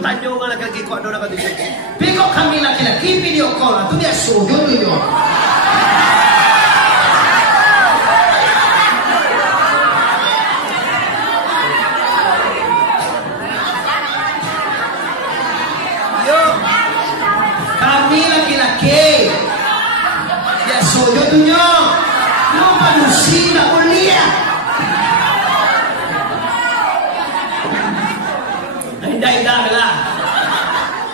tanya orang laki-laki kok ada nak tu. Pekok kami laki-laki video call lah tu dia sojo tu yo. Yo, kami laki-laki dia sojo tu yo. Lo manusia nak kuliah. Indah-indah lah.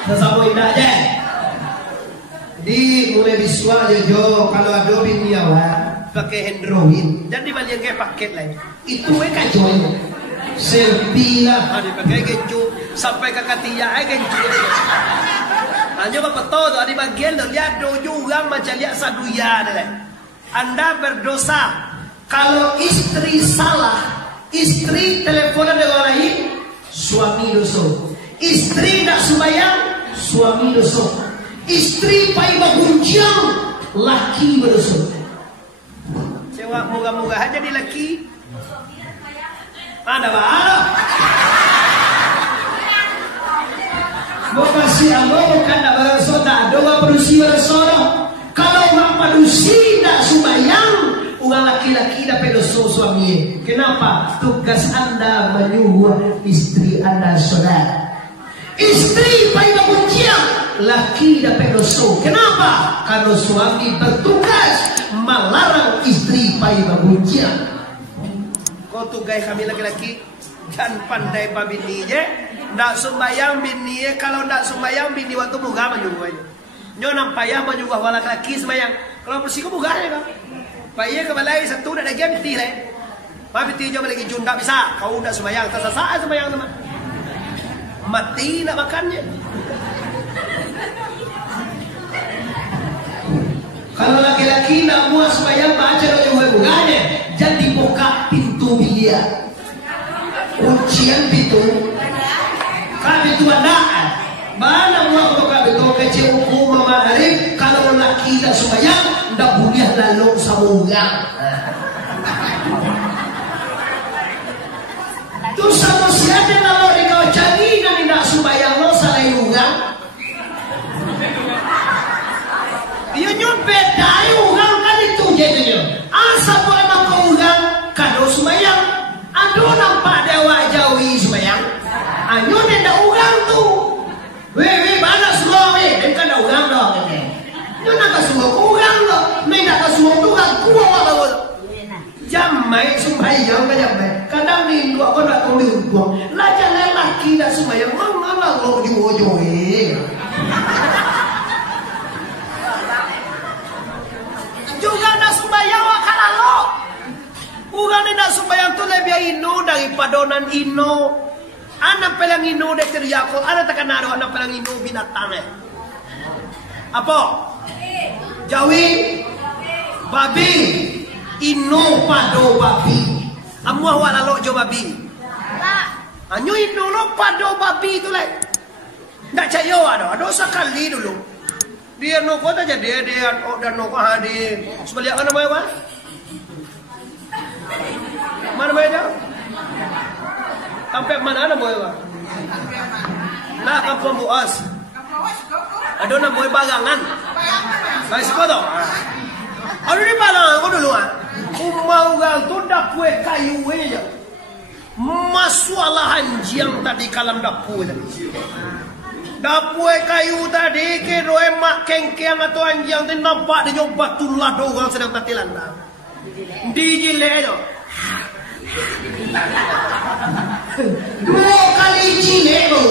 Sesama indah je. Di mulai visual je jo. Kalau ada bini awak pakai Android, jadi balik ke paket lain. Itu kacau. Selfie lah. Ada pakai keju sampai ke ketiak keju. Hanya apa betul tu ada bagian tu lihat doju orang macam lihat saduya ni. Anda berdosa kalau istri salah, istri teleponan dengan orang lain. Suami dosa. Istri tak sembahyang, suami dosa. Istri pai berguncang, laki berdosa. Cewek moga-moga aja di laki. Ada apa? Mau kasih Allah bukan nak berdosa, tak doa produksi berdosa. Kalau mak produksi tak sembahyang, orang laki-laki dapat dosa suami. Kenapa? Tugas anda menyuruh istri anda solat. Istri baik berkuncian, laki dapat dosa. Kenapa? Karena suami bertugas melarang istri baik berkuncian. Kau tugas kami laki-laki jangan pandai pa bini je. Nak sembahyang bini, kalau nak sembahyang bini waktu buka menyuruh aja. Nyo nak payah menyuruh orang laki sembahyang. Kalau bersih kau buka aja kan. Payah ke balai satu nak lagi biti lah. Tapi biti je lagi jun tak bisa. Kau nak sembahyang tersesat sembahyang teman. Mati nak makannya. Kalau laki-laki nak muat sembahyang baca doa bukanya, jangan dibuka pintu bilik. Kuncian pintu. Kalau pintu ada. Mana muat buka pintu kecil hukum mama hari. Kalau laki tak sembahyang, tak boleh lalu samungan. Tu sama siapa kalau dikau cari dan tidak sembahyang lo salah juga. Ia nyopet dari orang kan itu jadinya. Asal buat anak kau orang kado sembahyang. Aduh nampak dewa jawi sembahyang. Anyo tidak orang tu. Weh mana semua weh. Mereka ada orang dah. Nyo nak semua orang dah. Mereka nak semua tu kan kuat lah. Jamai sembahyang kan jamai. Kadang ni dua orang nak kau diutuang. Lajar lelaki dah sembahyang. Mana lah lo jowo-jowo. Juga nak sembahyang wakala lo. Orang ni nak sembahyang tu lebih ino daripada non ino. Anak pelang ino de teriakol. Anak takkan ada anak pelang ino binatang. Apa? Jawi, babi, ino pado babi. Amuah wala lo jo babi. Anyo ino lo pado babi tu lah. Tak cayo ada sekali dulu. Dia noko aja dia dan noko hadir. Sebalik mana namanya apa? Mana namanya? Sampai mana namanya apa? Nah, kampung Buas. Ada namanya bagangan. Baik sekolah. Ada di bagangan kau dulu ah. Umau gang tu dapur kayu aja. Masalah anjing tadi kalam dapur tadi. Dapur kayu tadi kira emak kengkeng atau anjing tu nampak dia nyoba tulah orang sedang tatilan dah. Dijilek tu. Dua kali jilek tu.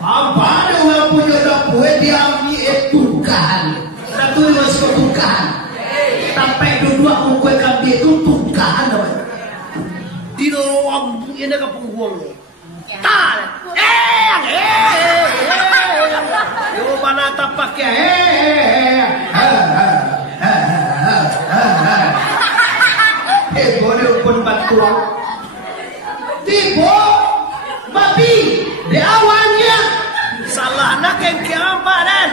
Apa dia orang punya dapur dia ambil tukang. Satu dia suka tukang. Sampai dua ukui kambing itu tukang namanya. Di dalam ini ke punggung ni. Tak. Yo mana tak pakai. Boleh pun batuan. Tiba babi di awalnya salah nak kengkeng badan.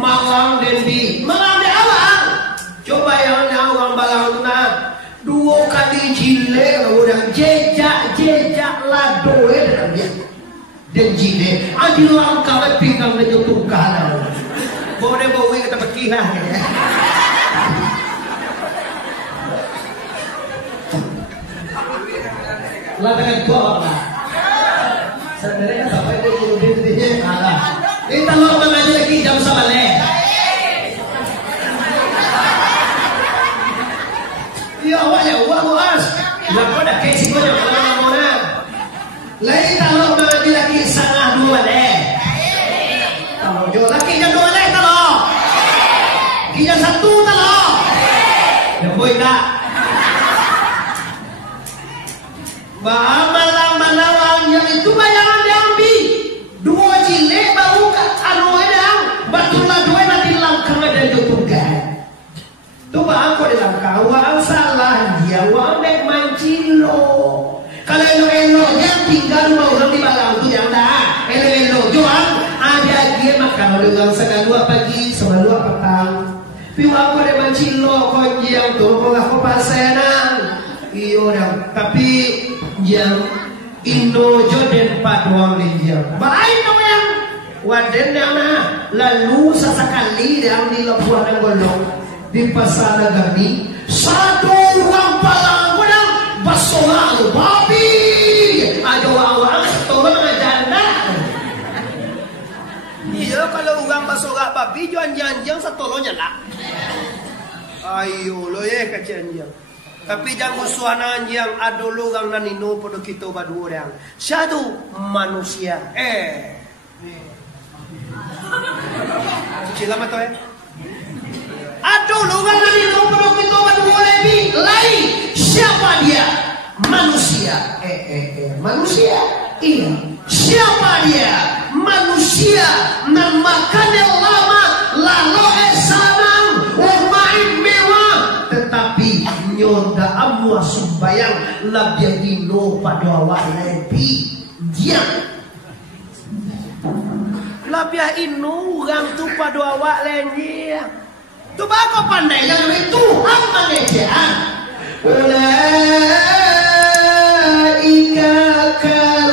Malang dendi, malang di awal. Coba yang orang balang tu nak. Dua kali jilek udah jejak lado dalam dia. dan jine adil langkah pinggang dan tungkal boleh bawa kita berkira ya lah dengan doa lah sebenarnya sampai dia kemudian dia kalah kita mau mengaji lagi jam sama le iya awaknya uang luas lah kau dah kesi kau jangan mana lain kalau mengaji lagi sangat dua deh kalau jual lagi jam dua deh kalau jam satu kalau ya boleh tak malam yang itu bayangan diambil dua jile baru ke anu edang betul lah dua nanti langkang ada YouTube kan tu aku di langkang wang salah dia wang dek mancilo kalau elo yang tinggal mau orang di balang tu yang dah elo jual ada dia makan dengan segalua pagi segalua petang piu aku dek mancilo kau yang tu aku pasenan iyo dah tapi yang Indo Joden paduang linjang baik dong yang waden yang lalu sesekali yang di Labuan dan Golong di pasar Nagami satu orang palang yang basolang babi ada orang tolong ngajanda iya kalau orang basolang babi juan janjang setolongnya lah ayo lo ya kacianjang tapi jangan suana yang ada lorang nanino pada kita berdua orang. Satu manusia. Cila mata ada lorang nanino pada kita berdua lebih lain. Siapa dia? Manusia. Manusia. Iya. Siapa dia? Manusia. Namakannya lama lalu esanang umain mewah tetapi nyoda amwa sumbayang labia ino pada awak lebi dia labia ino orang tu pada awak lebi tu bako pandai yang Tuhan mengejar ulaika kal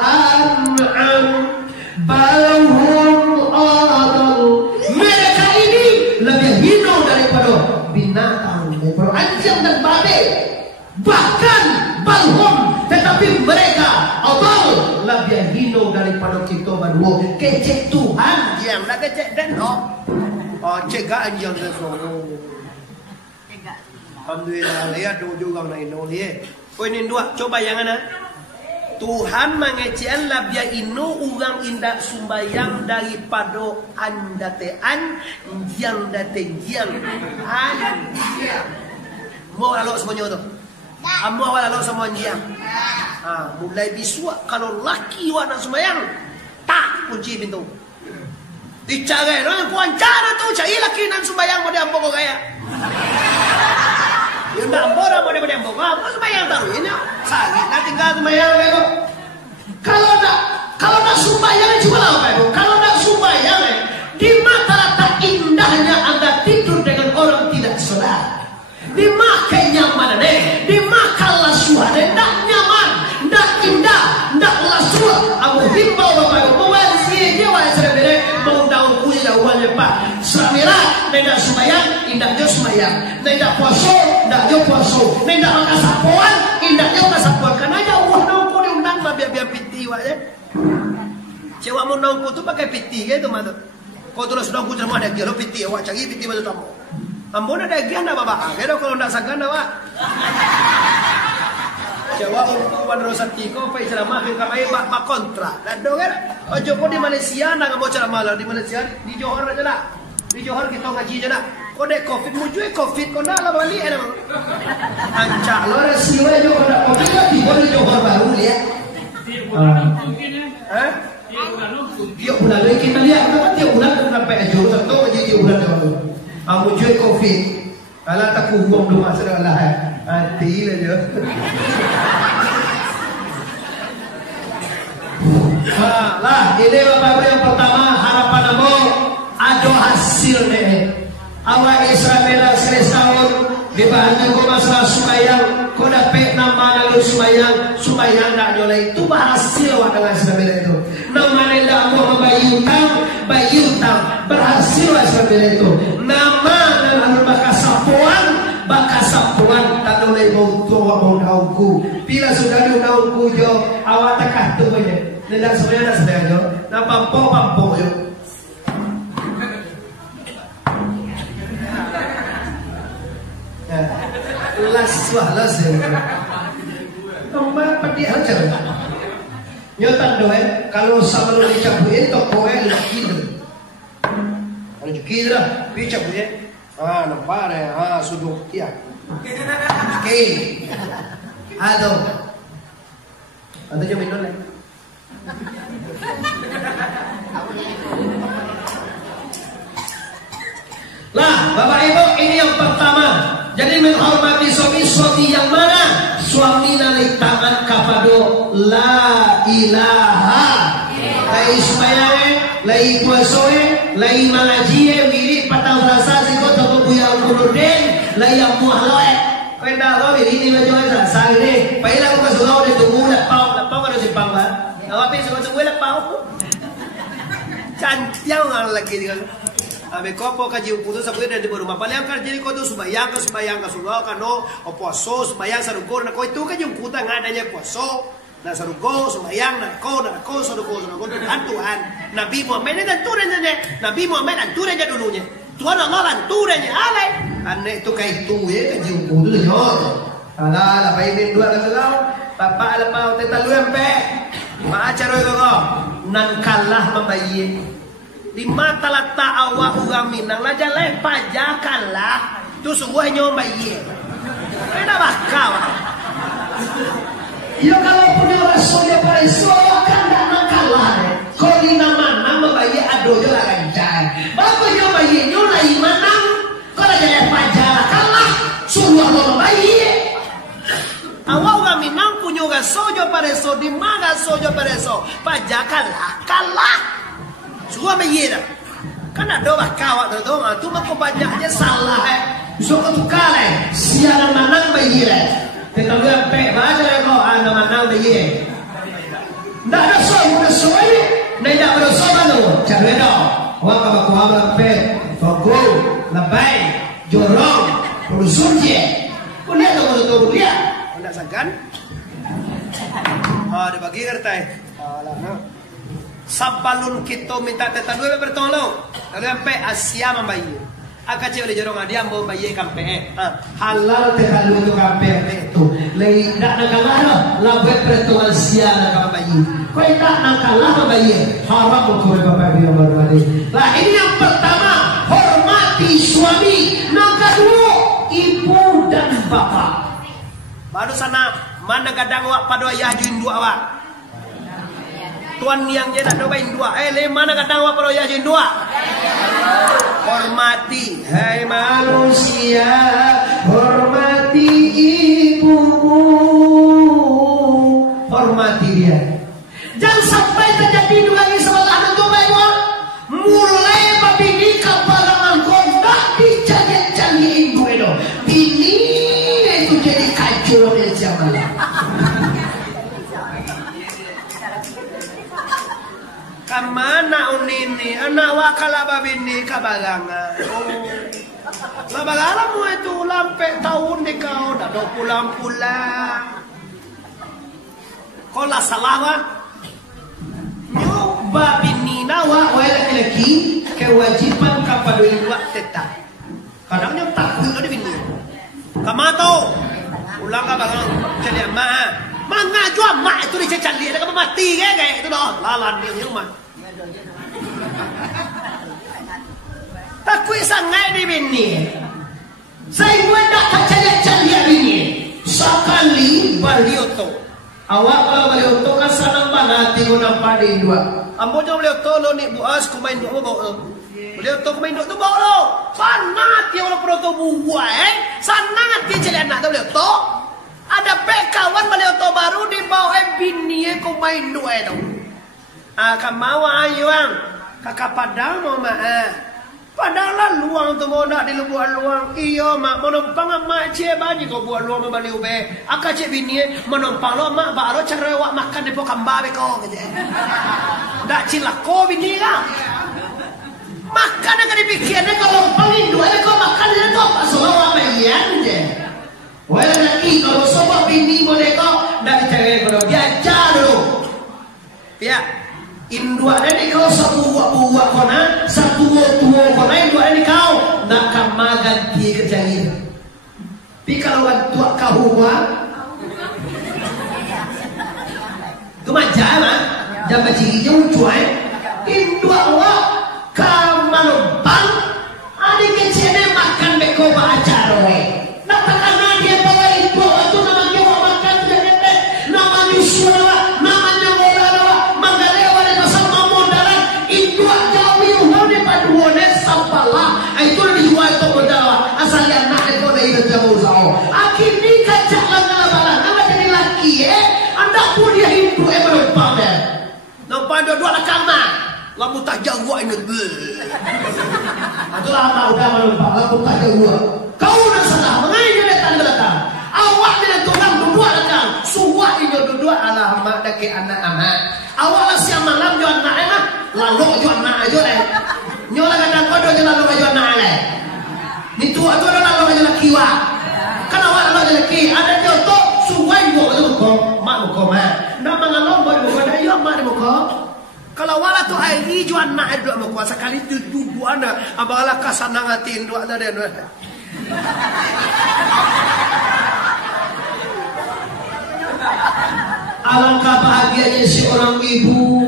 an'am balhum adal mereka ini lebih hina daripada binatang anjing dan babi bahkan balhum tetapi mereka abal lebih hina daripada kita berdua kecek Tuhan yang dah kecek dan cegak anjing dan semua alhamdulillah ya do juga na ino liye oh ini dua coba yang mana Tuhan mengecehan labia ino orang indak sumbayang daripada andatean yang dateng mau lalu semuanya tu mau lalu semua jiang mulai bisua kalau laki wana sembayang tak kunci pintu dicari orang kuancara tu cari laki nan sembayang mau diambok kaya yang tak ambora mau diambok apa sembayang taruh ini sakit nanti tinggal sembayang bego kalau nak sembayang cuma apa bego kalau nak sembayang di mata rata indahnya anda tidur dengan orang tidak saudara dimakai nyaman dimakan lasuhan tidak nyaman tidak indah tidak lasuhan aku himbau bapak mau sih dia wajib sebenarnya mau daun kulit daunnya pak seramira tidak sembahyang tidak jauh sembahyang tidak puasa tidak jauh puasa tidak makan sapuan tidak jauh makan sapuan karena aja Allah nongko diundang biar piti wajib cewek mau nongko tu pakai piti gitu mah kau terus nongko cuma ada kilo piti awak cari piti macam tamu ambon ada gian apa pak? Kira kalau tidak sagan awak. Jawa umpuan rosati kau pergi ceramah kita main pak kontra. Dan doang ojo kau di Malaysia nak mau ceramah lah di Malaysia di Johor aja lah. Di Johor kita ngaji aja lah. Kau dek covid mujui covid kau nak lah balik ada. Ancak lo resiwa jo kau nak covid lah tiba di Johor baru lihat. Tiap bulan lagi kita lihat tiap bulan sampai aja satu aja tiap bulan baru. Amu cuy covid, alah tak kubuang dulu masalah lah, hati lah je. Lah, ini bapak yang pertama harapan kamu ada hasil deh. Awak Israel selesai di bahannya kau masalah sumayang, kau dapat nama lalu sumayang nak nyolai itu hasil awak dengan Israel itu. Nama nenda mau bayi utang berhasil seperti itu. Nama dan anu bakasapuan tak boleh mau tua mau daunku. Bila sudah di daunku jo awak tekah tu aja. Nenda sebenarnya sedang jo. Nah pampo yo. Las ya. Tomba pedi aja. Nyotan doe kalau sama lu dicabuin tokoe gitu. Kalau jukira dicabuin. Nampak ya. Sudah kia. Oke. Aduh. Atau jom minum lagi. Lah, Bapak Ibu, ini yang pertama. Jadi menghormati suami yang mana? Suami nalik tangan kapado la ilaha. Lai sumayane, lai puasoe, lai mangajie, wiri patang rasa siko toko buya kuruden, lai yang muahloe. Kenda lo wiri ni majuan rasa ini. Pailah ko kasulau de tumu lapau kalau si pangba. Awapi suka lapau. Cantiang ang lagi dia. Abe kopo kaji putus sabu dan di rumah paling kan jadi kau tu subayang ka suruh kano puaso subayang sarugo na kau itu kan yung kuta ngadanya puaso na sarugo subayang na ko sarugo Tuhan Nabi Muhammad dan turunnya Nabi Muhammad dan turunnya dulunya Tuhan Allah dan turunnya alai aneh itu kayak itu ya kaji putus yo ala painin dua kalau papa ala pau tetalu empe maacara ko nan kalah membayi di mata lata awak ugaminang laja lain pajakanlah tu sebuah nyomba iya kena bakal ya kalau punya rasulnya pada suara kan tak nakalah kau di nama bayi adojo lah rancang bapak nyomba iya nyola imanang kau laja lain pajakanlah suruh lo bayi awak ugaminang punya sojo pada so di mana sojo pada so pajakanlah kalah Suka mengira, kan ada kawat tu, tu mak banyaknya salah. Suka tukar siaran manang mengira. Kita lihat pek baca kau anda manang mengira. Tidak ada soal, tidak ada soal tu. Cakap dah, orang kalau kau abang pek, fokus, lebay, jorong, perusun je. Kau lihat tu lihat. Kau nak sakan? Dia bagi kertai. Alah. Sabalun kita minta tetandui bertolong lalu sampai Asia membayi akan cewek di jorong dia mau bayi kampe halal terlalu tu kampe itu lagi nak nakalah lah buat pertolongan Asia nak bayi kau tak nakalah membayi haram untuk bapak ibu yang berwadi lah ini yang pertama hormati suami yang kedua ibu dan bapak baru sana mana kadang wak pada ayah juin dua wak Tuan yang dia nak doain dua. Mana kata awak para yajin dua? Hormati, hai manusia, hormati ibumu. Hormati dia. Jangan sampai terjadi dua lagi salah dan coba ibu. Mulai babi nikah barangan kontak dijanji ibu itu. Bini itu jadi kacau dari zaman. Kamana unini anak wakala babini kabalangan kabalangan mu itu lampe tahun di kau dah pulang kau lah salah wa nyu babini nawa laki-laki kewajiban kapadoi buat tetap kadangnya takut ada bini kamato ulang kabalangan jadi mana jual mak itu dicecali ada apa mati kayak itu doh lalan dia rumah takut sangat di bini saya buat tak cari bini sekali balioto awak kalau balioto kan sanang banget tinggal nampak di dua ambo jom balioto lo ni buas kumain dua bawa balioto kumain dua tu bawa lo sangat dia orang proto buah sangat dia cari anak tu balioto ada pekawan balioto baru di bawah bini kumain dua itu akan mau ayuang kakak padang mau padahal lah luang tu mau nak di luar luang iyo mak menumpang mak cik bani kau buat luang membali ube akak cik bini menumpang lo mak baru cara awak makan di pokambah beko gitu Ndak cilako bini lah. Makan akan dipikirnya kalau pengin dua kau makan dia kau tak selalu apa ian je. Wala lagi kalau sobat bini boleh kau ndak dicari kalau diajar dulu. Ya, indua ini kau satu buat kona, satu tua kona indua ini kau nak kama ganti kerja ini. Tapi kalau tua kau buat, tu macam mana? Jangan ciri jauh cuai. Indua awak kamalumpang, adik kecilnya makan beko acara we. Nak takkan dia bawa itu atau namanya awak makan jadi namanya suara, namanya bola, mangalewa di pasar mamodalan itu jauh yang di paduane sampala. Itu dijual tu modal asal yang nak itu dari jauh jauh. Akhir ni kacak lang nama jadi laki anda pun dia hidup malumpang deh. Nampak dua-dua kama. Lampu tak jawab ini. Itulah anak udah melumpah. Lampu tak jawab. Kau dah salah. Mengapa dia datang? Awak dia tolong dua datang. Suwak ini dua alamat dake anak-anak. Awak lah siang malam jual anak emak. Lalu jual anak aja leh. Nyola kadang kodoh je lalu jual anak leh. Ni tua tu adalah lalu jual kiwa. Kan awak lalu jual ki. Ada dia tu suwak ibu tu kau. Mak muka mak. Nak mengalom boleh bukan ayo mak di muka. Kalau wala tu hari jual nak dua muka sekali tu dua anak abanglah kasana ngatin dua ada dia. Alangkah bahagianya seorang ibu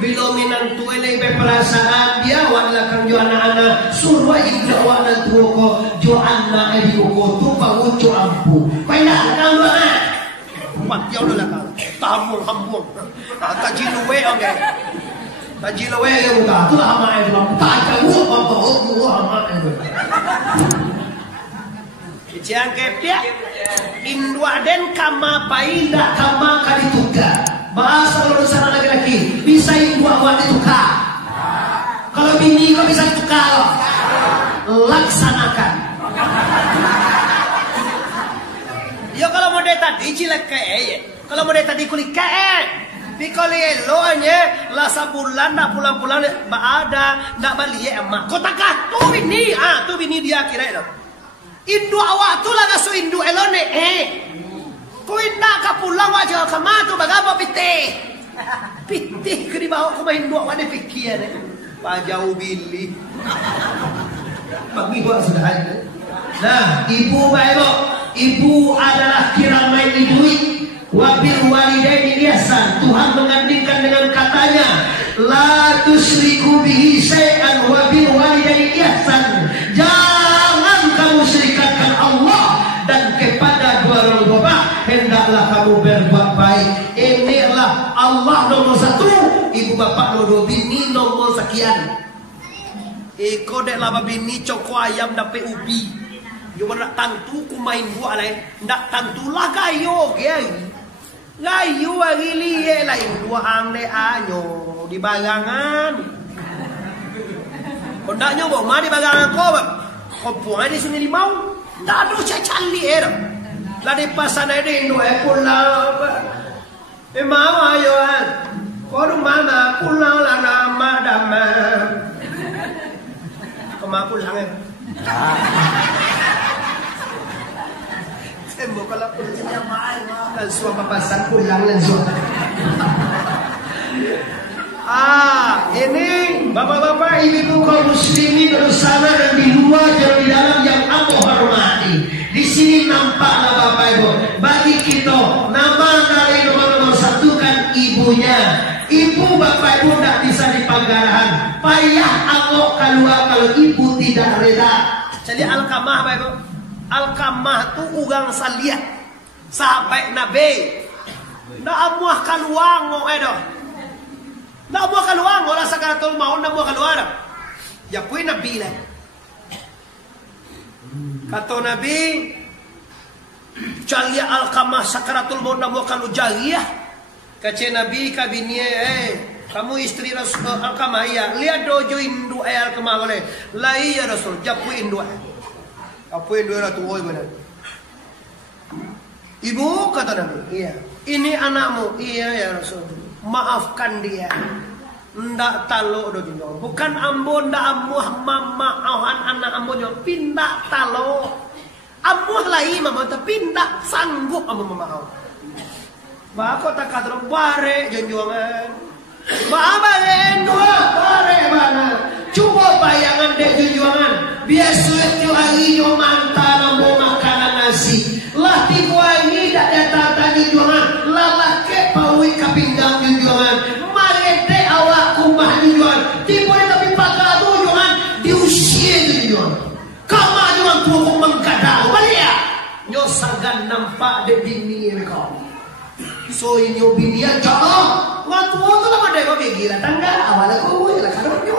bila menantu ini perasaan dia wala kang jual anak suruh ibu awak nanti ko jual anak ibu ko tu bangun jual ampu. Pendak kang dua anak. Empat jauh dah kau. Tambung hambung. Taji luwe okey. Taji luwe yang udah. Tu lah amat itu. Tak jauh apa amat itu. Jangan kepia. Indua den kama paida kama kali tukar. Bahasa kalau sana laki-laki bisa indua awak ditukar. Kalau bini kau bisa ditukar. Laksanakan. Yo kalau model tadi cilek kalau model tadi kulit tapi kalau elonya lah sebulan nak pulang-pulang ada nak balik emak kau tak tu bini tu bini dia kira itu indu awak tu lah kasu indu elone tu indah ka pulang wajah kama tu bagapa pitih ke di bawah kau indu awak dia fikir pajau bili bagi buat sudah ada. Nah, ibu baik ibu adalah kiramai duit wabil walidaini ihsan. Tuhan mengandingkan dengan katanya la tusyriku bihi syai'an wabil walidaini ihsan. Jangan kamu serikatkan Allah dan kepada dua orang bapa hendaklah kamu berbuat baik. Inilah Allah nomor satu, ibu bapak nomor dua, bini nomor sekian. Eko dek laba bini coko ayam dapat ubi. Yo nak tantu ku main buat lain. Ndak tantulah gayo gay. Gayo hari liye lain dua hang de anyo di bagangan. Kau ndak nyoba mah di bagangan kau. Kau puang di sini di mau. Ndak ada cacali era. Lah di pasar de indo pulang. Mau ayo an. Kau mana pulang lah nama dama. Kemana pulang Sembo kalau pulangnya mahal langsung papasan pulang langsung. Ini bapak-bapak ibu kaum muslimin bersama dan di luar dan di dalam yang aku hormati. Di sini nampaklah bapak ibu. Bagi kita nama dari nomor satu kan ibunya. Ibu bapak ibu tidak bisa dipanggarahan. Payah Allah keluar kalau ibu tidak reda. Jadi Alkamah bapak ibu. Alkamah tu ugang saliat. Sahabat Nabi. Nak amuah keluar ngoedo. Nak amuah keluar ngolah sakaratul maut nak amuah keluar. Ya kui Nabi lah. Kata Nabi. Calia Alkamah sakaratul maut nak amuah keluar jariyah. Kace Nabi kabinie kamu istri Rasul Alkamah ya lihat dojo indu Alkamah boleh la iya Rasul japu indu apa indu ra tuoi benar ibu kata Nabi iya ini anakmu iya ya Rasul maafkan dia ndak talo do junjungan. Bukan ambo ndak amuh mama awan anak ambo nyo pindah talo. Amuh lai mama tapi ndak sanggup ambo mama awan. Ba ko tak kadro bare junjungan. Ba bare dua bare mana. Coba bayangan dek junjungan. Biasa itu hari nyo mantan ambo makanan nasi. Lah tiku hari dak datang tadi junjungan. Lah ke pawi kapinggang junjungan. Mari dek awak kumbah junjungan. Tipu tapi pakai junjungan diusia junjungan. Kamu junjungan tua kau mengkadang. Balik ya. Nyo sagan nampak dek bini mereka. So inyo bini aja. Wah tua tu lama dek kau gila tangga. Awal aku lah kalau nyo.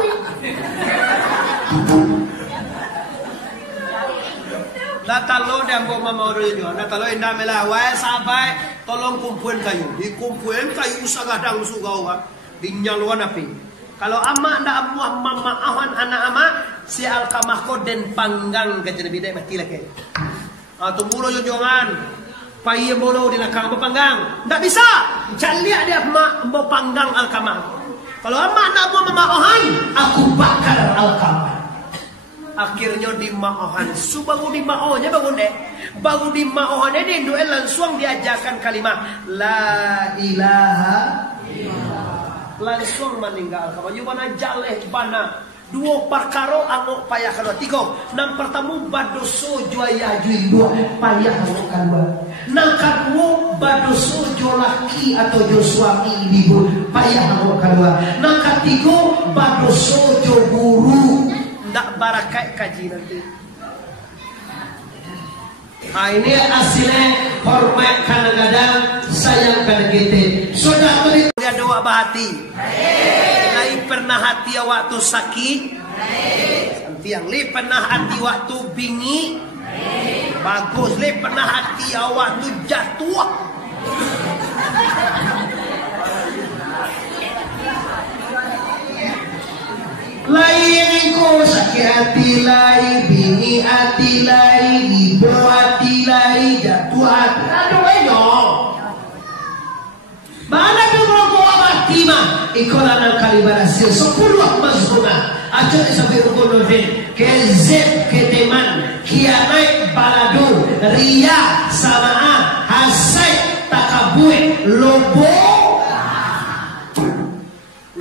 Datalo dan bawa mama orang itu, datalo indah melawai sampai tolong kumpulin kayu, dikumpulin kayu sagadang sugawa, dinyaluan api. Kalau ama ndak amuah mama awan anak ama si alkamah ko den panggang gajen bidai mati lagi. Atau mulu junjungan, pai bolo di nakang panggang, ndak bisa. Caliak dia mak mau panggang alkamah. Kalau ama ndak amuah mama awan, aku bakar alkamah. Akhirnya di maohan, subangu di maohnya bangun deh, bangun di maohannya di Indo langsung diajarkan kalimat la ilaha illallah, langsung meninggal. Kamu mana jaleh bana dua perkara angok payah kedua tiga. Nang pertama badoso juaya jui dua payah angok kedua. Nang kedua badoso jo laki atau jo suami ibu payah angok kedua. Nang ketiga badoso jo guru. Tak barakai kaji nanti. Nah ini hasilnya hormat kadang-kadang sayang kadang kita. Sudah beri doa bahati. Lai pernah hati waktu sakit. Nanti yang li pernah hati waktu bingi. Bagus li pernah hati waktu jatuh. Lain ko sakit hati lai, bingi hati lai, ibu hati lai, jatuh hati. Aduh enyo. Mana berogok hati mah? Ikolan kali berhasil 10 mazhuna. Aja sampai ukono den. Kezep keteman, kianai baladu, ria samaa, hasai takabui, lobo.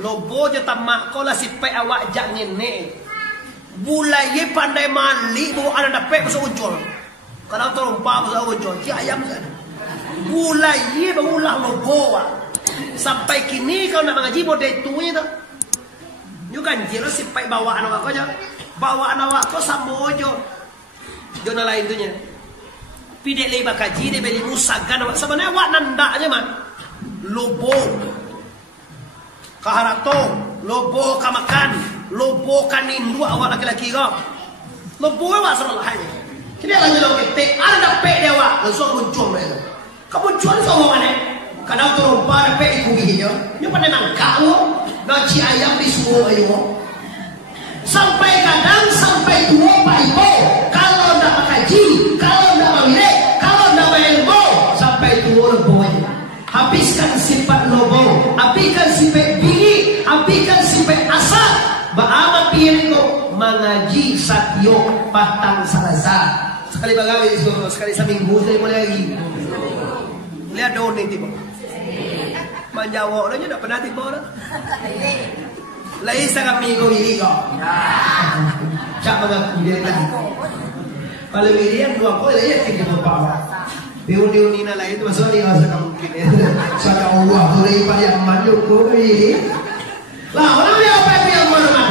Lobo je tamak ko lah sipai awak jangan ne. Bulai ye pandai mali bawa anak dapat masuk uncol. Kalau terumpa masuk uncol, ki ayam sana. Bulai ye bawa lobo. Sampai kini kau nak mengaji bodai tuai tu. Nyu kan jelo sipai bawa anak aku aja. Bawa anak aku sama ojo. Jona lain tu nya. Pidek lei bakaji dia beli musagan awak sebenarnya awak nandaknya mah. Lobo. Kaharato, lobo kamakan, lobo kanindu awak laki-laki kau. Lobo awak salah hanya. Kini lagi lo kita ada pe dewa, langsung muncul mereka. Kamu jual sama mana? Kadang turun pada pe iku hijau, ni pada nangka lo, nasi ayam di suo ayo. Sampai kadang sampai dua pak ibu, kalau ndak makaji, kalau ndak mawire, kalau ndak bayarbo, sampai dua lobo. Habiskan sifat lobo, habiskan sifat bingi, habiskan sifat asal. Baamat piring ko mengaji satyo patang salasa. Sekali bagawi sekali seminggu sekali boleh lagi. Lihat daun ini tiba. Menjawab orangnya tak pernah tiba orang. Lagi sangat minggu ini kok. Cak mengaku dia lagi. Kalau milian dua kau lagi kita bawa. Diun-diun ini lain itu maksudnya nggak usah mungkin ya. Saka Allah boleh pada yang maju koi. Lah orang dia apa yang mana?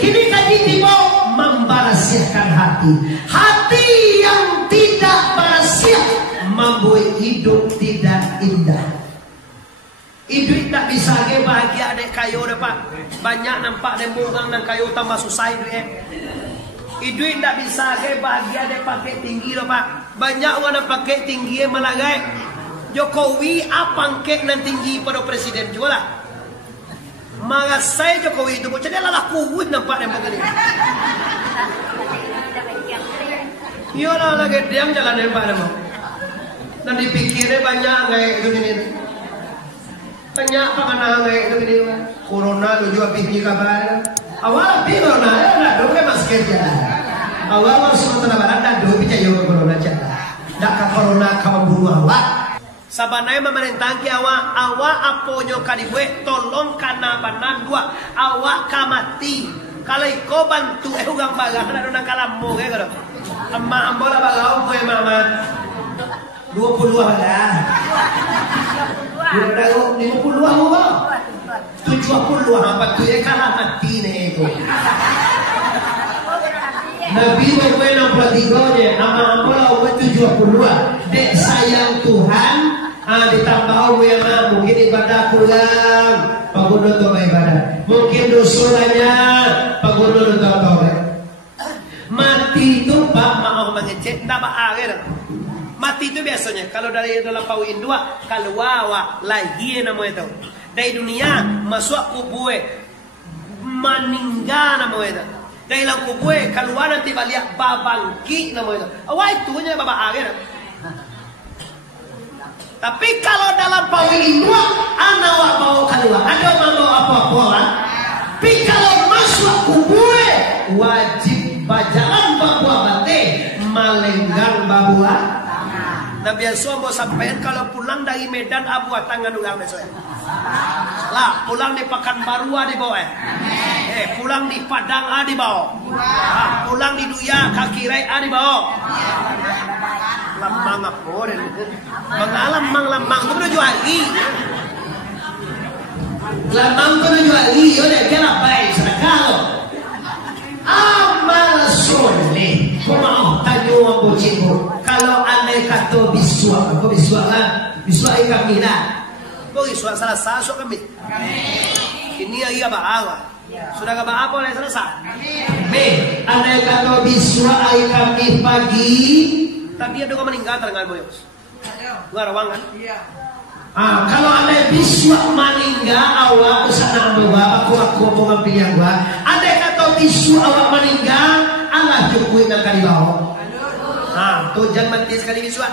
Kini kaji tiba membarasiakan hati. Hati yang tidak barasiah membuat hidup tidak indah. Hidup tak bisa ke bahagia dek kayu dapat. Banyak nampak dek bungang dan kayu tambah susah hidup. Hidup tak bisa ke bahagia dek pakai tinggi dapat. Banyak orang pakai tinggi malagai. Jokowi apa angket nan tinggi pada presiden juga lah. Maka saya Jokowi itu jadi adalah kuat nampak yang begini. Iyalah lagi dia jalan yang pada mau. Dan dipikirnya banyak kayak begini. Banyak panganan kayak begini. corona lo juga pipi kabar. Awal pi corona na do ke masker ja. Awal semua tanah barat dan do pica yo corona ja. Dak ka corona ka maburu awak. Sabanai memerintah ki awak aponyo kadibue tolong kana banan dua awak kamati. Kalau iko bantu ugang bagang na do nang kalamo ke kalau. Amma ambola bagao mo mama. 20 lah. Udah 50 mo ba? 70 apa tu ya kalah mati nego. Nabi gue 63 nya ama ambola gue 70. Dek sayang Tuhan, ditambah gue mungkin ibadah kurang, paguno to ibadah. Mungkin dosanya paguno to tobat. Mati itu Pak mau mengecek ndak akhir. Mati itu biasanya kalau dari dalam pawin dua keluar lagi namanya itu. Dari dunia masuk kubur meninggal namanya itu. Dari dalam kubur keluar nanti balik babangki namanya itu. Awak itu nya baba akhir. Tapi kalau dalam pawin dua anak awak bawa keluar, ada mau apa-apa. Tapi kalau masuk kubur wajib bacaan babua bate malenggang babua. Nabi Yusuf mau sampaikan kalau pulang dari Medan abu tangan ulang besok. Lah pulang di Pekanbaru di bawah. Pulang di Padang di bawah. Pulang di Duya Kakirai di bawah. Lambang apa deh? Lambang tu menuju lagi. Lambang tu menuju lagi. Yo deh kena baik sedekah. Amal soleh. Kau mau tanya orang bocil kalau andai kata biswa, kau biswa kan? Biswa kami lah. Kau biswa salah satu kami. Ini ia bahawa. Sudah kau apa oleh selesai? Andai kata biswa kami pagi, tapi ada kau meninggal dengan boyos. Luar ruangan. Kalau andai biswa meninggal awak usah nama aku mau ngambil yang gua. Andai kata biswa awak meninggal Allah cukup nak kali bawa. Tu jangan mati sekali biswa.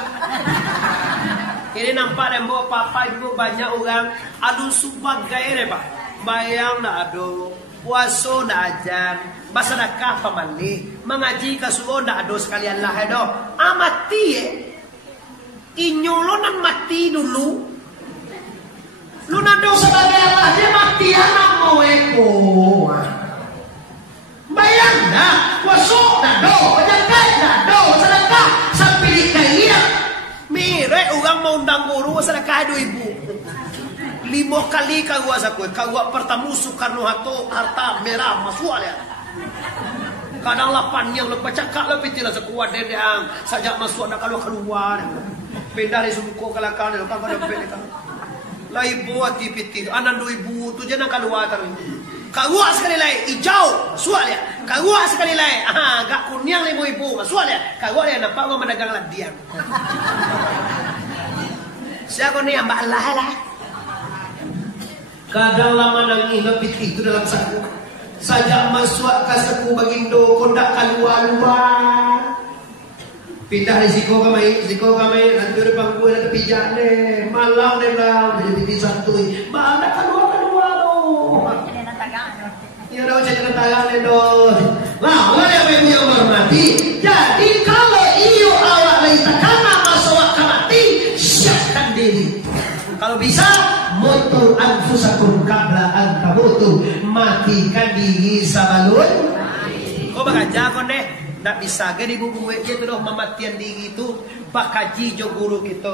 Ini nampak dan bawa papa ibu banyak orang adu sebagai ni pak. Bayang nak adu, puasa nak ajar, bersedekah pamali, mengaji kasuo nak adu sekalian lah ado. Mati inyolo nan mati dulu. Lu nak adu sebagai Allah dia mati anak mau eko. Bayang dah, puasa dah do, penjaga dah do, sedekah sampai dikaya. Mire orang mau undang guru sedekah 2,000. 5 kali kagua sakui, kagua pertama Soekarno-Hatta harta merah masuk alia. Kadang 8 yang lepas cakap lebih tidak sekuat yang sajak masuk nak kalau keluar. Pindah dari subuko kalakan lo kan pada beli kan. Lah ibu hati piti, anak 2,000 tu jangan keluar terus. Kagua sekali lagi hijau, sual ya. Kagua sekali lagi, gak kuning 5,000, sual ya. Kagua dia nampak gua mendagang ladian. Siapa ni yang mbak Allah lah. Kadang lama nang lebih itu dalam saku. Sajak masuk ke saku bagindo kondak keluar. Pindah risiko kami nanti di pangku ada pijak deh, malam deh lah, jadi santui. Mana keluar loh. Ya dah cerita tangan deh. Lah, orang yang punya hormati. Jadi kalau iyo awak lagi takana masuk kamati, siapkan diri. Kalau bisa, mutu anfusakum qabla an tamutu, matikan diri sabalun. Kau bagaja kau deh. Tak bisa ke di buku dia tu dah mematian diri itu bakaji jo guru kita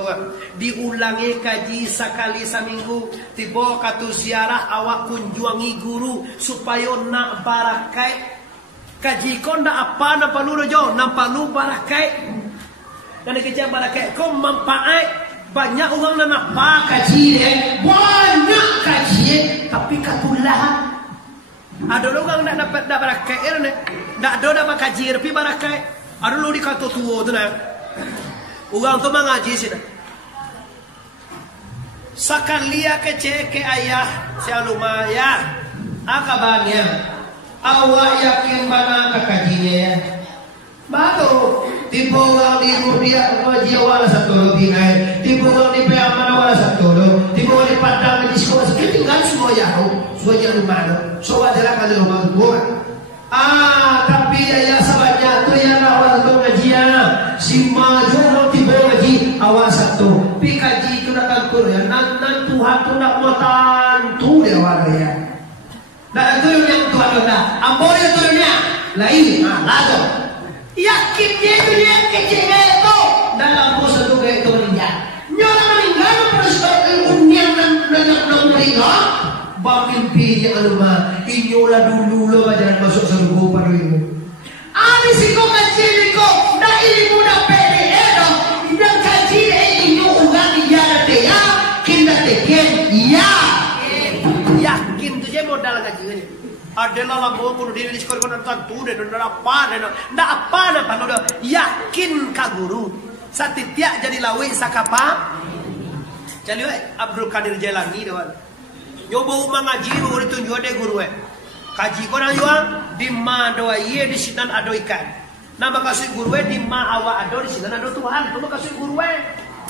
diulangi kaji sekali seminggu tiba katu ziarah awak kunjungi guru supaya nak barakai kaji kau ndak apa nak perlu jo nak perlu barakai dan kerja barakai kau manfaat banyak orang nak apa kaji banyak kaji tapi katulah ada orang nak dapat barakai ni. Tak ada dapat kaji tapi barakai. Ada lu di kantor tua tu nak. Orang tu mengaji sini. Sakalia kecek ke ayah sialumaya. Akabannya. Awak yakin mana kajinya ya. Baru tiba orang di Rudia kaji awal satu lebih naik. Tiba orang di Payamana awal satu. Tiba orang di Padang di sekolah. Tinggal semua jauh. suanya lumano. So adalah kalau lumano. Tapi ya sabanya tu yang awal tu ngajian si maju nanti ngaji awas satu pikaji tu nak kur ya nan Tuhan tu nak motan tu dia warga nah tu yang Tuhan tu nak amboy tu nya lain lagu yakin dia tu yang kecil itu dalam puasa tu kayak tu dia nyola meninggal pada unian dan meninggal mimpi yang aluma inyola dulu lo jangan masuk surga pada ilmu ali siko kecil ko da ilmu da pede edo ida kaji ilmu ugang ya dia kinda teken ya yakin tu je modal kaji ni adalah lagu kuno diri di sekolah kuno tentu dan ndak apa na panu yakin ka guru satitiak jadi lawi sakapa jadi Abdul Qadir Jailani doan nyoba mengaji baru tunjuk ada guru kaji korang jual di ma doa ye di sinan ado ikan nama kasih guru di ma awa ado di sinan ado Tuhan tu kasih guru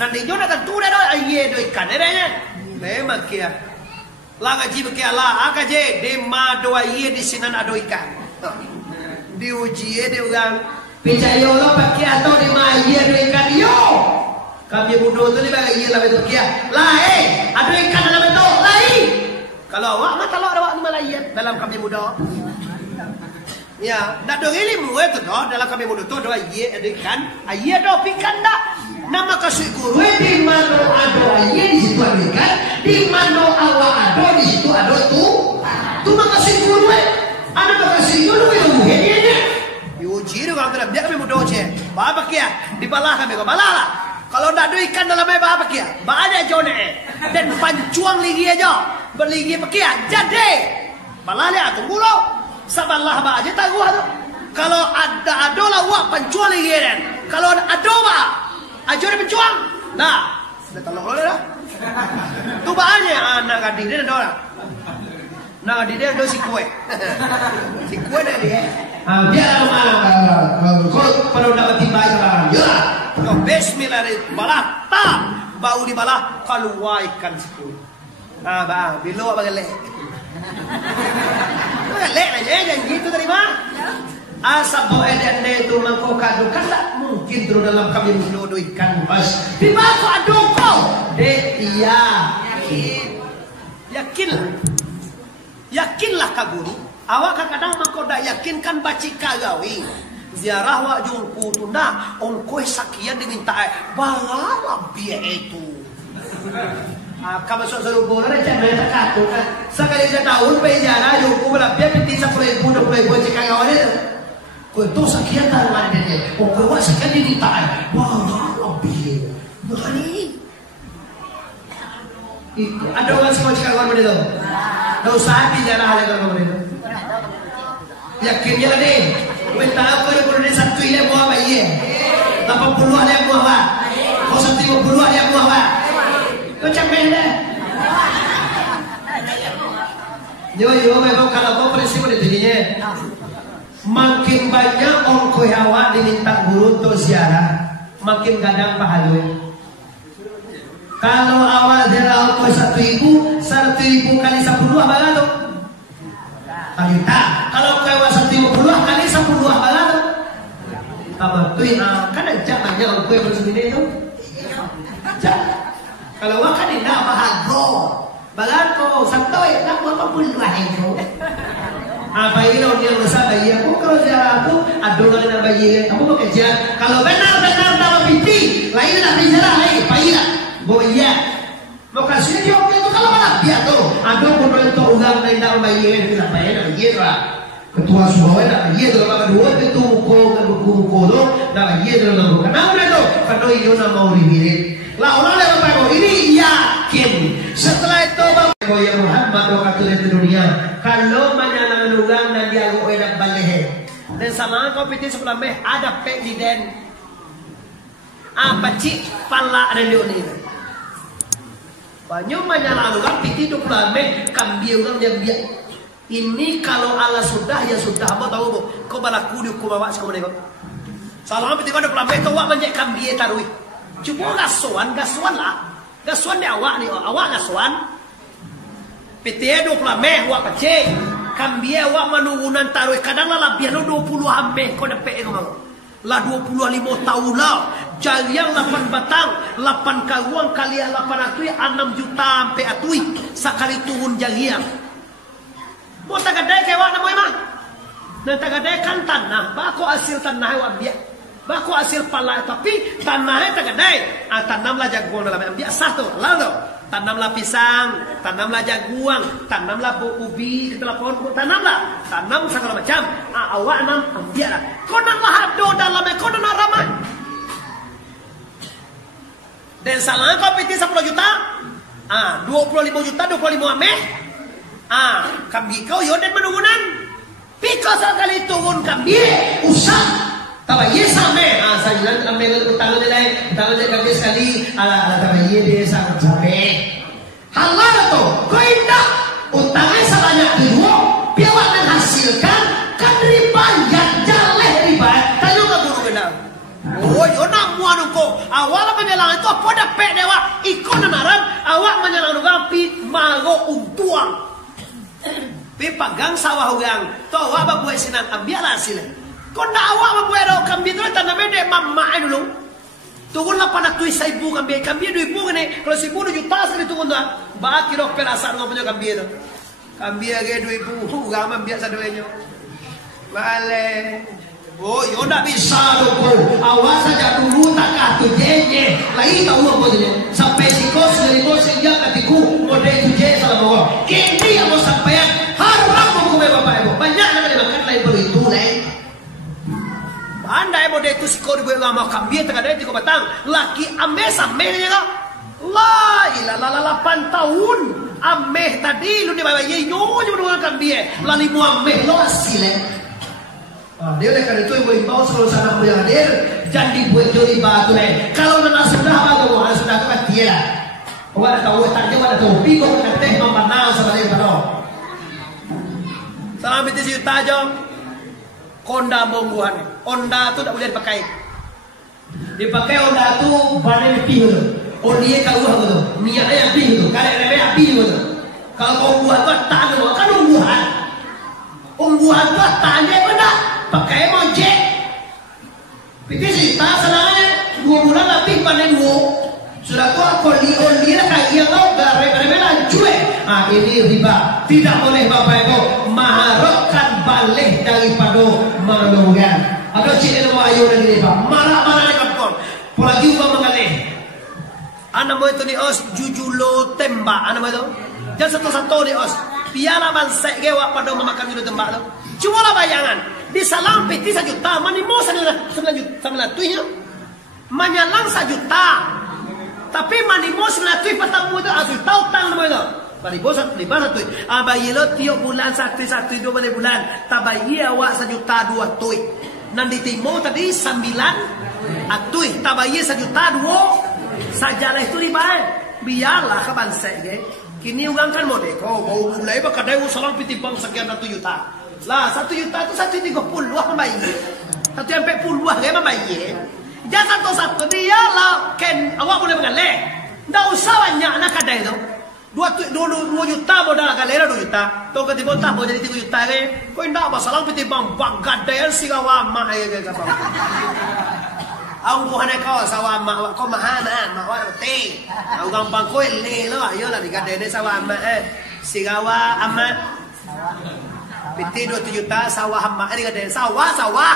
nanti jodoh kan tu dah ye do ikan eranya memang kia lah kaji bekia lah akaje di ma doa ye di sinan ado ikan diuji dia orang picayo lo pakai atau di ma ye do ikan yo kami bodoh tu ni bagi ye lah betul kia lah ado ikan dalam betul lain. Kalau awak mah kalau awak Malaysia dalam kami muda. Ya, dak dong ilmu itu doh dalam kami muda tu doh ye kan. Aye doh pikan dak. Nama kasih guru di mana ada aye di situ ada ikan, di mana awak ada di situ ada tu. Tu mah kasih guru Ana kasih guru yang muhedinya. Diuji kalau tidak dia kami muda je. Apa kia? Dibalah kami balala. Kalau tak ada ikan dalam air apa kia? Ada jone dan pancuang lagi aja. Berligi pakai jadi. Malah tunggu lo. Sabarlah ba aja tahu tu. Kalau ada lah wak pancuang lagi kan. Kalau ada ba aja dia pancuang. Nah, sudah tolong lo dah. Tu bahannya anak gadis dia ada. Nak gadis dia ada si kue. Si kue dah dia. Dia malam kalau perlu dapat timba jalan. Ya. Kau bismillah balah tak bau di balah keluar ikan situ. Bang, bilo apa gelek? Gelek aja yang gitu terima. Asap bau eden itu mangkok kado kan tak mungkin terus dalam kami mudo ikan bos. Di bako adoko. Iya. Yakinlah ka guru. Awak kadang mangkok dak yakin kan baci kagawi. Ziarah wa jungku tunda ongkoi sakian diminta bala biaya itu. Kamu suruh bola aja mereka kaku kan. Sekali setahun penjara jungku berlapia piti 10.000 20.000 cekang awalnya. Kau itu sakian taruhan dia. Ongkoi wa sakian diminta bala biaya. Berani. Ada orang semua cekang awal itu. Dah usaha penjara hal yang kamu itu. Yakinnya nih. Minta apa dia perlu satu ini buah bayi. 80 ada yang buah bah. Kau 150 ada yang buah bah. Kau capek dah. Yo memang kalau kau prinsip itu jadinya. Makin banyak ongkoi awak diminta guru untuk ziarah, makin gadang pahala. Kalau awak ziarah ongkoi 1.000 kali 10 berapa tu? Juta. Kalau kau 150 kali 10 berapa? Apa tu? Kan ada banyak kau bersembunyi itu. Kalau awak kan tidak bahago, bahago satu nak buat puluhan itu. Apa ini orang yang besar bayi aku kalau ziarah aku adongan dengan bayi kamu mau kerja. Kalau benar nama binti lain nak bicara lain bayi lah. Boya. Mau kasih dia orang itu kalau mana biar tu. Ada pun itu ulang lain nama bayi itu nak bayi nak bayi tu lah. Ketua semua nak bayi tu nama dua itu buku tu nak bayi tu nama bukan. Nama tu kalau itu nama orang ini. Lah orang yang apa ini yakin. Setelah itu bahawa ya Muhammad wakatul di dunia. Kalau menyalangan ulang dan dia uedak balik. Dan sama kau piti sebelah meh ada pek di den. Apa cik pala ada di ini. Banyak menyalangan ulang piti tu sebelah meh kambil ulang dia biar. Ini kalau Allah sudah ya sudah. Apa tahu bu? Kau balaku di hukum awak sekolah ni. Salah piti kau ada sebelah meh kau awak menjadi kambil tarui. Cuma gasuan lah. Gasuan ni awak awak gasuan. PT 20 meh wak pacek. Kambie wak manungunan taruh kadang lah lebih 20 meh kau dapat ngomong. Lah 25 tahun lah. Jaliang 8 batang, 8 karuang kali 8 atui 6 juta sampai atui sekali turun jaliang. Mau tagadai kewak nama emang. Dan tagadai kan tanah, bako hasil tanah wak biak. Bako hasil pala tapi tanahnya tagadai. Tanamlah jagung dalam biak satu. Lalu tanamlah pisang, tanamlah jagung, tanamlah ubi, kita lapor, tanam segala macam. Awak nam ambiak lah. Kau nak lahado dalamnya, kau nak ramai. Dan salah kau PT 10 juta, 25 juta, 25 ameh. Kambing kau yoden menunggunan. Pika sekali turun kambing, usah. Tabaye sampai, saya ambil utang nilai, utang nilai kambing sekali, ala tabaye dia sangat sampai. Halal tu, kau indah utangnya sebanyak dua, biar menghasilkan kan riba yang jaleh riba. Tanya nggak guru kenal? Oh, yona muan ko. Awal menyelang itu apa dapat dewa? Ikon naran, awak menyelang ngapi mago untuang. Pi pagang sawah orang, tu awak berbuat sinan ambil hasilnya. Kau nak awak berbuat dah kambing tu tanamnya dek mama dulu. Turun 800.000 kambing, kambing 2.000 ni. Kalau 1.000 juta sekali turun tu. Bak kira perasaan kau punya kambing tu. Kambing lagi 2.000, ramai biar sadoenya. Balik. Oh, yo tak bisa dulu. Awas saja dulu tak tu je. Lagi tahu apa tu je. Sampai sikos sejak katiku model tu je salah bawa. Kini yang mau sampaian haram aku bapak ibu. Banyak nak dimakan lain begitu lain. Andai model itu sikor ibu yang mau kambing tengah dia cukup batang. Laki ameh sameh ni kan. La ilah 8 tahun. Ameh tadi lu ni bawa ye nyo dengan kambing. Lali mu ameh lo hasil. Dia oleh karena itu ibu imbau seluruh sana yang hadir jangan dibuat juri batu nih. Kalau nak sudah bagus, harus sudah tu dia lah. Awak tahu tanya, awak tahu bingung nak teh mempanau sama dia tahu. Salam itu juta jom. Honda mongguan. Honda tu tak boleh dipakai. Dipakai Honda tu badan pih tu. Oh dia kau tu. Minyak yang pih tu. Kalau remeh api tu. Kalau kau buat tu tak ada kan ungguhan. Ungguhan tu tanya mana? Pakai mojek. Pikir sih, tak senangnya 2 bulan lebih panen wo. Sudah tua oli lah kayak kau gara-gara laju ini riba. Tidak boleh bapak ibu maharokkan balik daripada menunggan. Ada cina nama ayu dan riba. Marah-marah dengan kau. Apalagi ubah mengalih. Anak mau itu ni os jujulo tembak. Anak mau itu. Jangan satu-satu ni os. Biarlah bansai gewak pada memakan jujulo tembak tu. Cuma lah bayangan. Di salam peti 1 juta, manimo 9 juta, manyalang 1 juta. Tapi manimo 9 juta patamu itu asal tahu tang nama itu. Manimo 1 juta. Abayi lo tiap bulan 1 2 bulan. Tabayi awak 1 juta 2 juta. Nanti timo tadi 9 atui. Tabayi 1 juta 2. Sajalah itu riba. Biarlah kebansai deh. Kini orang kan mau deko, mau mulai bakal ada salam peti bang sekian 1 juta. Lah 1 juta tu 130 membayar. 140 dia membayar. Jangan satu-satu dia lah ken awak boleh mengalah. Ndak usah banyak nak kadai tu. 2 juta modal galera 2 juta. Tu ketiba tak mau jadi 3 juta ke. Kau ndak masalah peti bang gadai si awak mah ya ke apa. Aku bukan kau sawah mak kau mahana mak awak teh. Aku gampang kau le lo ayo lah digadai ni sawah mak si awak amat. PT 2 juta sawah emak ni kata sawah sawah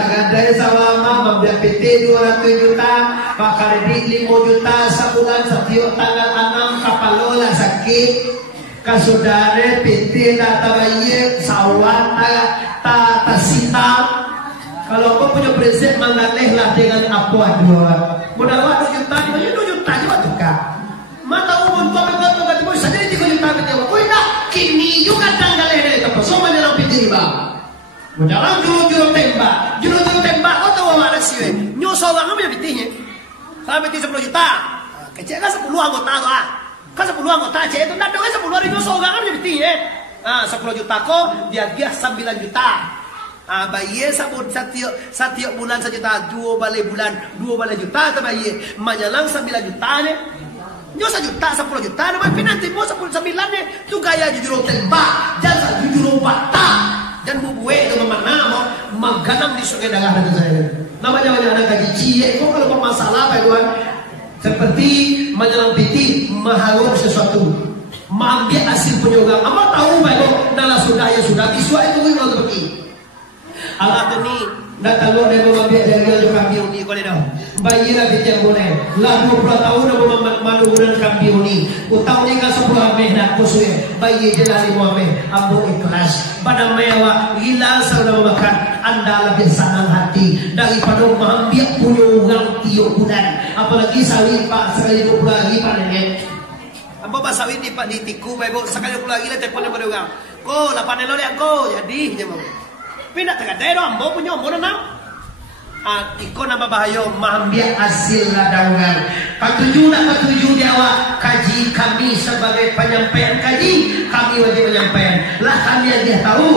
tagadai sawah emak membiak PT 200 juta bakal di 5 juta sebulan setiap tanggal 6 kapalola sakit kasudare PT data bayi sawah tak sita. Kalau kau punya prinsip mengalihlah dengan apa dua. Mudah awak 2 juta, 2 juta juga tukar. Mata umum kau berkata kata boleh saja 3 juta betul. Kau nak kini juga tanggalnya dari tempat. Semua jalan pintu riba. Jalan juru tembak, kau tahu mana sih? Nyusul orang punya pintunya. Sampai 10 juta. Kecil kan 10 anggota lah. Kan 10 anggota cek itu nak dengan 10 ribu seorang punya pintunya. 10 juta kau dia 9 juta. Bayi sabut setiap bulan 1 juta, 2 balik juta ke bayi. Menyalang 9 juta ni. Nyo 1 juta, 10 juta. Naman pinanti mo 10 9 ni. Tu gaya jujur tembak, jangan jujur bata. Dan bubuwe itu mana mau mengganang di sungai darah itu saya. Namanya anak gaji cie. Kok kalau bermasalah Pak Iwan? Seperti menyelampiti menghalur sesuatu, mengambil hasil penyugang. Apa tahu Pak Iwan? Nala sudah ya sudah. Biswa itu kalau seperti. Allah tu ni nak tahu dia mengambil dari dia kambing ni kau dah. Bayi lah dia boleh. Lah 20 tahun dah maluran kambing ni. Utang ni kan sebuah mehnat kusui. Bayi je lah lima meh. Ambo ikhlas. Pada mewah gila saudara makan. Anda lebih senang hati daripada mengambil punya orang 3 bulan. Apalagi sawit Pak sekali 20 lagi Pak nenek. Ambo pas sawit di Pak di tiku Pak Ibu sekali 20 lagi lah telepon pada orang. Ko 8 elo dia ko jadi je mau. Pindah tengah daerah ambo punya ambo nang. Iko nama bahayo mengambil hasil ladangan. Ketujuh dia awak kaji kami sebagai penyampaian kaji kami wajib menyampaikan. Lah kami yang dia tahu